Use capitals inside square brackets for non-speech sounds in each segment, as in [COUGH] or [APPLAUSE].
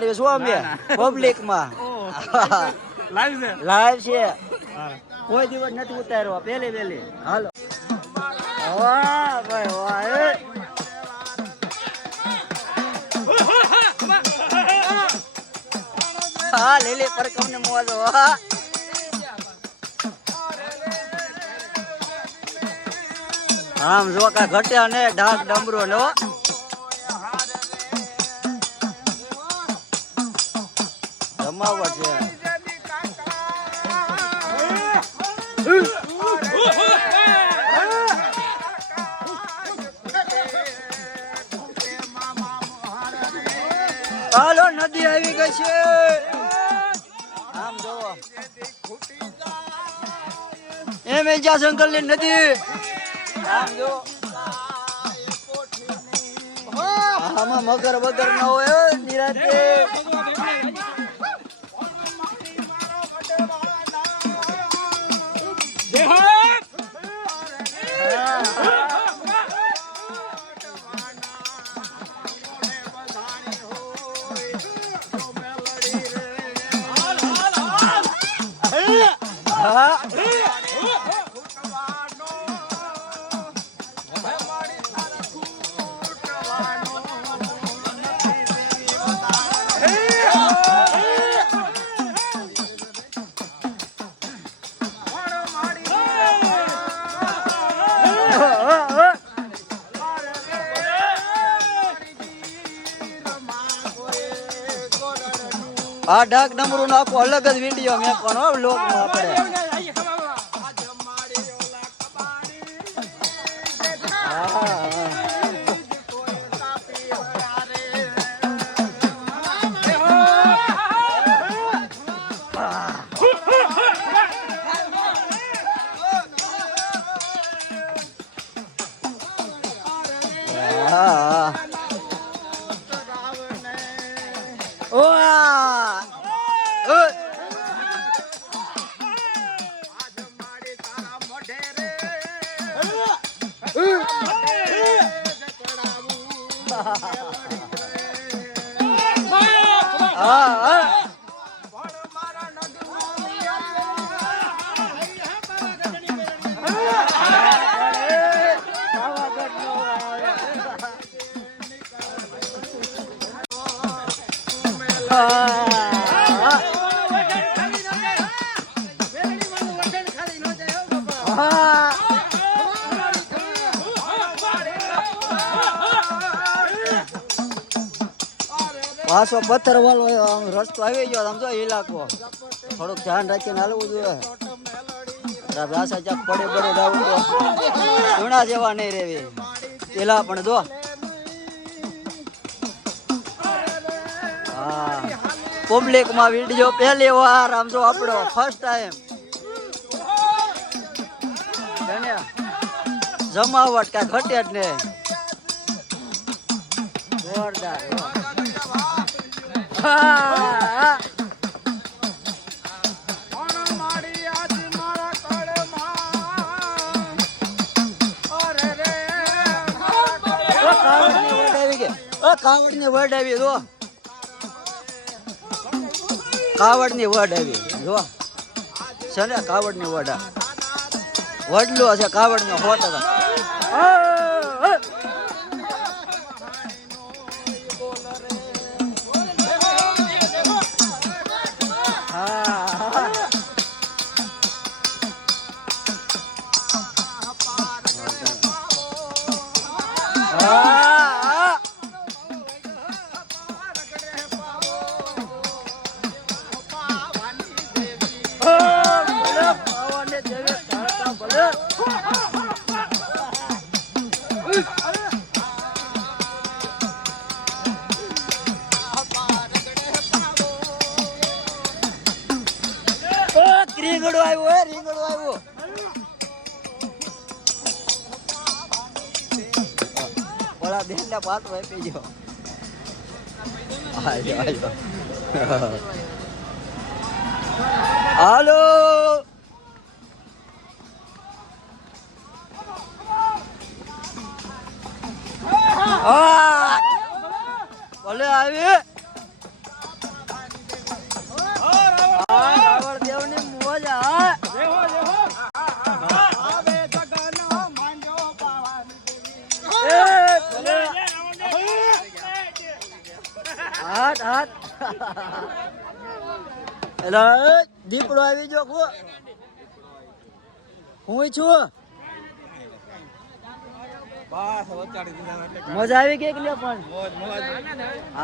ઉતાર્યો શું અમે પબ્લિકમાં લાઈવ છે? લાઈવ [LAUGHS] [LAUGHS] છે. કોઈ દિવસ નથી ઉતાર્યો. પેલી પેલી હાલો. વાહ ભાઈ વાહ એ. હા પરકમ ને મોજ વાહ આમ જો કા ઘટ્યા ને ઢાક ડમરો નો જમાવટ છે. હાલો, નદી આવી ગઈ છે. આમ જોવો. એમ એજા જંગલની નદી. આમ જો આમાં મગર વગર ન હોય નિરાંતે. હા આ ડાક ડમરું નાખો અલગ જ વીડિયો મેં પણ લોકમાં આપણે. હા, પાછો પથ્થર વાળો આમ રસ્તો આવી ગયો, આમ જો ઇલાકો થોડુંક ધ્યાન રાખીને હાલવું જોઈએ. રાસા ચાક પડે પડે જાવું તો. જૂના જેવા નહીં રેવી. પેલા પણ જો. હા. પબ્લિકમાં વીડિયો પહેલી વાર, આમ જો આપણો ફર્સ્ટ ટાઈમ જમાવટ કાંઈ ઘટે જ નહીં. જોરદાર. હા ની વડ આવી ગઈ કાવડ કાવડની વડ આવી. જો. જો છે ને કાવડની વડ આ. વડલો છે, કાવડનો સો ટકા ને ગયો આજો આજો હાલો. એટલે દીપડો આવી ગયો કો હું છું? મજા આવી ગઈ કે પણ?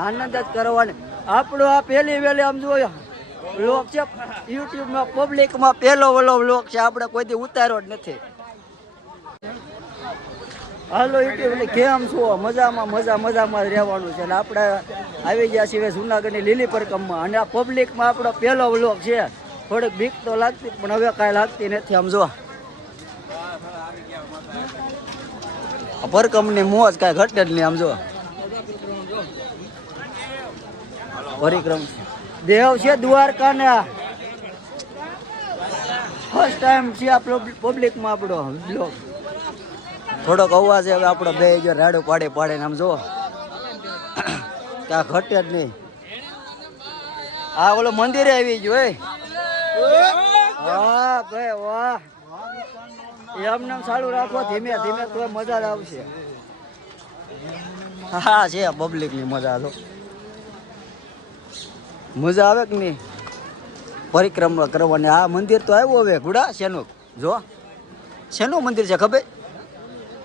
આનંદ જ કરવાની. આપણો આ પહેલી વેલી આમ જોયો બ્લોગ છે, યુટ્યુબમાં પબ્લિકમાં પહેલો વલો બ્લોગ છે, આપણે કોઈ દી ઉતાર્યો જ નથી. હાલો, યુટ્યુબ કેમ છો? મજામાં, મજા, મજામાં રહેવાનું છે. ને આપણે આવી ગયા છીએ જુનાગઢની લીલી પરકમમાં. અને આ પબ્લિકમાં આપણો પહેલો વ્લોગ છે. થોડીક બીક તો લાગતી, પણ હવે કાંઈ લાગતી નથી. આમ જો. પરકમની મોજ કાંઈ ઘટે જ નહીં, આમ જો. પરિક્રમ. દેવ છે દ્વારકાના. ફર્સ્ટ ટાઈમ છે આ પબ્લિકમાં આપણો બ્લોગ થોડોક અવાજ હવે આપણો બે જો રાડો પાડે પાડે આમ જો. ક્યાં ઘટે જ નહીં. આ ઓલો મંદિરે આવી ગયો એ વાહ ભાઈ, વાહ. એમને એમ સારું રાખો, ધીમે ધીમે તો મજા આવશે. હા, છે પબ્લિક મજા તો મજા આવે કે નહીં? પરિક્રમા કરવાની. આ મંદિર તો આવ્યું હવે ગુડા શેનું? જો. શેનું મંદિર છે ખબર?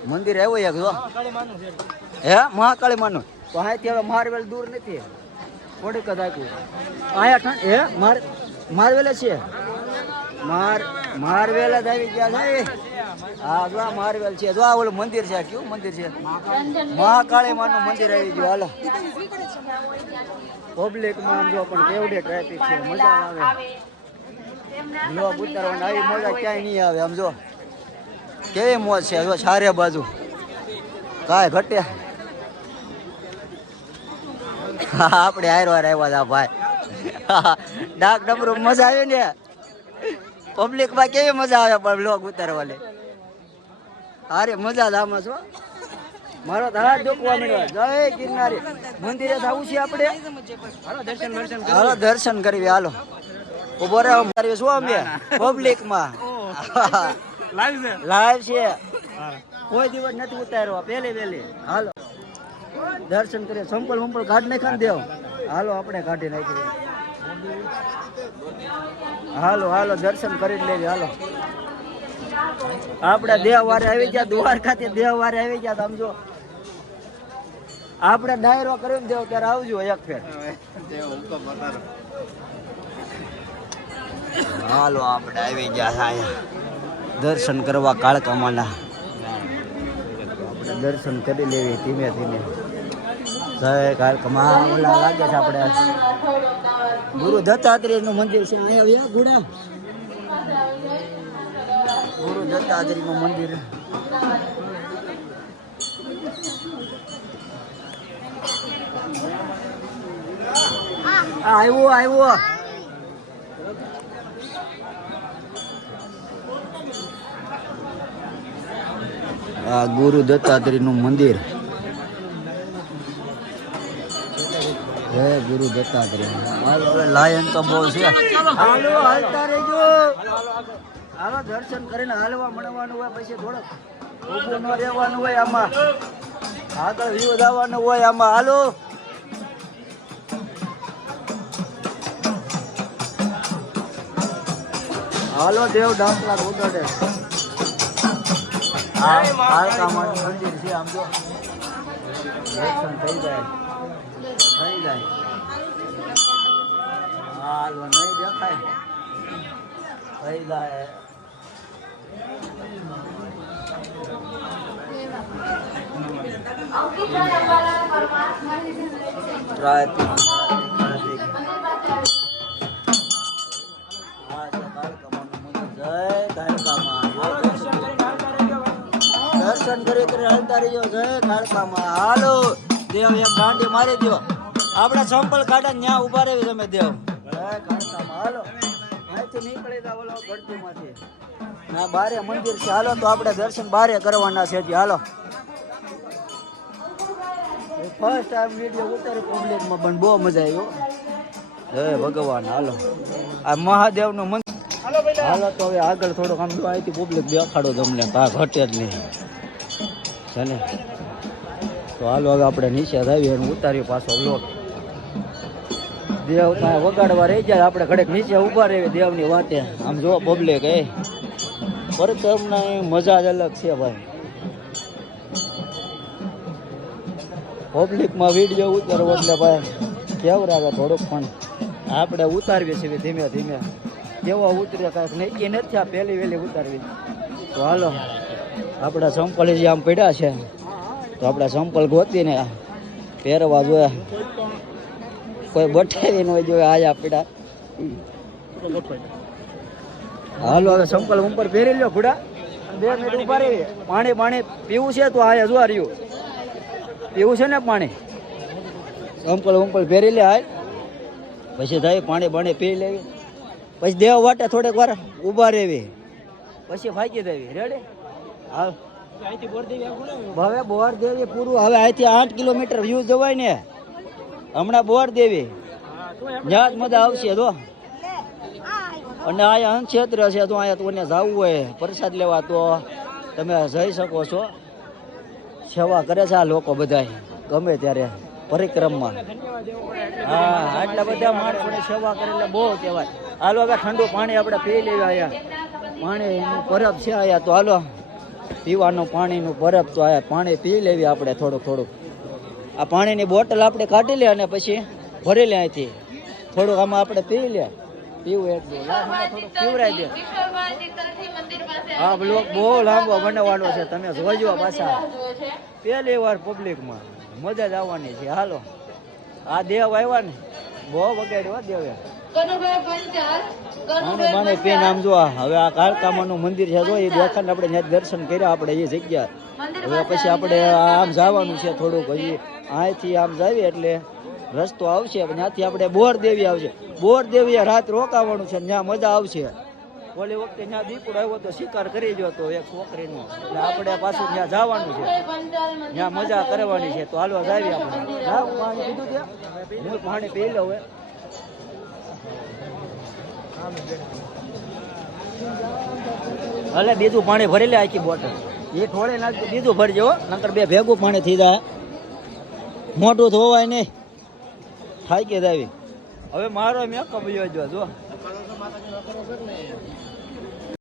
મંદિર આવ્યો એક, જો. હે, મહાકાળી માનું. તો અહીંથી હવે મારવેલ દૂર નથી. થોડીક જ અહીંયા હે? માર મારવેલે છે? માર મારવેલ જ આવી ગયા છે. હા, જો આ છે. જો ઓલું મંદિર છે. કયું મંદિર છે? મહાકાળી માનું મંદિર આવી ગયું. હાલો. પબ્લિકમાં આમ જો પણ કેવડે ટ્રાફિક છે. મજા આવે. બ્લોગ ઉતારવાની આવી મજા ક્યાંય નહીં આવે. આમ જો. કેવી મોજ છે. જો ચારે બાજુ. કાંઈ ઘટે. હા આપણે હારો આવ્યા હતા ભાઈ. ડાક ડબરું મજા આવી ને. પબ્લિકમાં કેવી મજા આવે પણ લોક ઉતારવા લે. અરે મજા જ આમાં છો. મારો હાથ દુખવા મળ્યો જય ગિરનારી. મંદિરે જવું છે આપણે? હાલો દર્શન કરવી હાલો ઊભો રે કરીએ શું અમે? પબ્લિકમાં. લાઈવ છે. લાઈવ છે. કોઈ દિવસ નથી ઉતાર્યો. પહેલી વહેલી. હાલો. દર્શન કરીએ. સંપલ વંપલ કાઢ નાખી દેવ. હાલો, આપણે કાઢી નાખીએ હાલો હાલો, દર્શન કરી લેવી હાલો. આપણે દેવવારે આવી ગયા, દ્વારકાથી દેવવારે આવી ગયા સમજો આપણે ડાયરો કરીને દેવ ત્યારે આવજો એક ફેર. હાલો, આપણે આવી ગયા સાયા દર્શન કરવા કાળકામાના. આપણે દર્શન કરી લેવી ધીમે ધીમે. જય કાળકામા ઓલા લાગે છે આપણે ગુરુ દત્તાત્રેયનું મંદિર છે. અહીંયા આવ્યા ગુડા? ગુરુ દત્તાત્રેયનું મંદિર આવ્યો આવ્યો. આ ગુરુ દત્તાત્રેયનું મંદિર. જય ગુરુ દત્તાત્રેય. હવે લાયન તો બહુ છે. હાલો હાલતા રહેજો. હાલો દર્શન કરીને હાલવા મળવાનું હોય પછી થોડોક ઊભું ન રહેવાનું હોય આમાં. આગળ વ્યૂ જવાનું હોય આમાં. હાલો. હાલો દેવ ડાકલા ઉગાડે. આ કાળકામાનું મંદિર છે આમ જો. દર્શન થઈ જાય. થઈ જાય. હાલો નહીં દેખાય. થઈ જાય. ટ્રાફિક ટ્રાફિક હા જય કાળકામા દર્શન કરી કરી, હાલતા રહીજો જય કાળકામાં હાલો, દેવ, એક ગાંડી મારી દો આપણે સંપલ કાઢા ન્યા ઊભા રહેવી તમે દેવ બારે મંદિર છે. હાલો, તો આપણે દર્શન બારે કરવાના છે હાલો. પણ બહુ મજા આવી, હે. ભગવાન, હાલો. આ મહાદેવનું મંદિર. હાલો, તો હવે આગળ થોડોક આમ જો, અહીંથી પબ્લિક દેખાડો તમને. ભાગ ઘટે જ નહીં. ચાલે. તો હાલો, હવે આપણે નીચે આવીએ અને ઉતારીએ પાછો બ્લોક દેવ ત્યાં વગાડવા રહી જાય, આપણે ઘડેક નીચે ઊભા રહીએ, દેવની વાતે. આમ જો પબ્લિક એ. પરતમના મજા જ અલગ છે ભાઈ. પબ્લિકમાં વીડિયો ઉતારવો એટલે ભાઈ, કેવું લાગે થોડુંક પણ. આપણે ઉતારવી છીએ ધીમે ધીમે. કેવા ઉતરે કાંઈક નક્કી નથી, આ પહેલી વહેલી ઉતારવી. તો હાલો. આપણા સંપલ જે આમ પડ્યા છે. તો આપણે સંપલ ગોતીને પહેરવા જોયા કોઈ બટાવી ન હોય જોઈએ આયા હાલો, હવે સંપલ ઉપર પહેરી લ્યો ઘોડા બે મિનિટ ઊભા પાણી પાણી પીવું છે તો આયા જો આ રહ્યું. પીવું છે ને પાણી? સંપલ ઉંપલ પહેરી લે હાલ. પછી થાય પાણી બાણી પી લેવી. પછી દેવ વાટે થોડેક વાર ઊભા રહેવી. પછી ફાંકી દેવી. રેડી હાલ. હવે બોર દેવી પૂરું. હવે અહીંથી આઠ કિલોમીટર વ્યૂ જવાય ને. હમણાં બોર દેવી. જ્યાં જ મજા આવશે તો. અને અહીંયા અંક્ષેત્ર છે, તો અહીંયા તમને જવું હોય, પ્રસાદ લેવા તો તમે જઈ શકો છો. સેવા કરે છે આ લોકો બધા ગમે ત્યારે, પરિક્રમમાં. હા, આટલા બધા માણસોની સેવા કરે એટલે બહુ કહેવાય. હાલો, હવે ઠંડુ પાણી આપણે પી લેવા અહીંયા. પાણીનું પરબ છે અહીંયા, તો હાલો. પીવાનું પાણીનું પરબ તો આયા પાણી પી લેવી આપણે થોડુંક થોડુંક. આ પાણીની બોટલ આપણે કાઢી લે અને પછી ભરી લે અહીંથી. થોડુંક આમાં આપણે પી લે. પીવું એટલું પીવરાઈ દે. હા બ્લોક બહુ લાંબો બનાવવાનો છે. તમે જોજો પાછા. પહેલી વાર પબ્લિકમાં મજા જ આવવાની છે. હાલો. આ દેવ આવ્યા ને. બહુ વગાડ્યો દેવે. પાણી પીને આમ જો હવે આ કાળકામાનું મંદિર છે જો એ દેખાને આપણે દર્શન કર્યા આપણે એ જગ્યા. હવે પછી આપણે આમ જવાનું છે થોડુંક હજી. અહીંથી આમ જાવીએ એટલે રસ્તો આવશે ત્યાંથી આપણે બોર દેવી આવશે. બોર દેવીએ રાત રોકાવાનું છે ત્યાં મજા આવશે. ઓલી વખતે ત્યાં દીપડો આવ્યો તો શિકાર કરી ગયો તો એક છોકરીનો. એટલે આપણે પાછું ત્યાં જવાનું છે. ત્યાં મજા કરવાની છે. તો હાલો જાવી આપણે. પાણી પીધું ત્યાં? હું પાણી પી લઉં હવે. બીજું પાણી ભરી લે આખી બોટલ. એ થોડે નાખી બીજું ભરજો. નકર બે ભેગું પાણી થઈ જાય. મોટું ધોવાય નહીં. થાય કે દાવી હવે મારો મેં કબ્યો જો જો.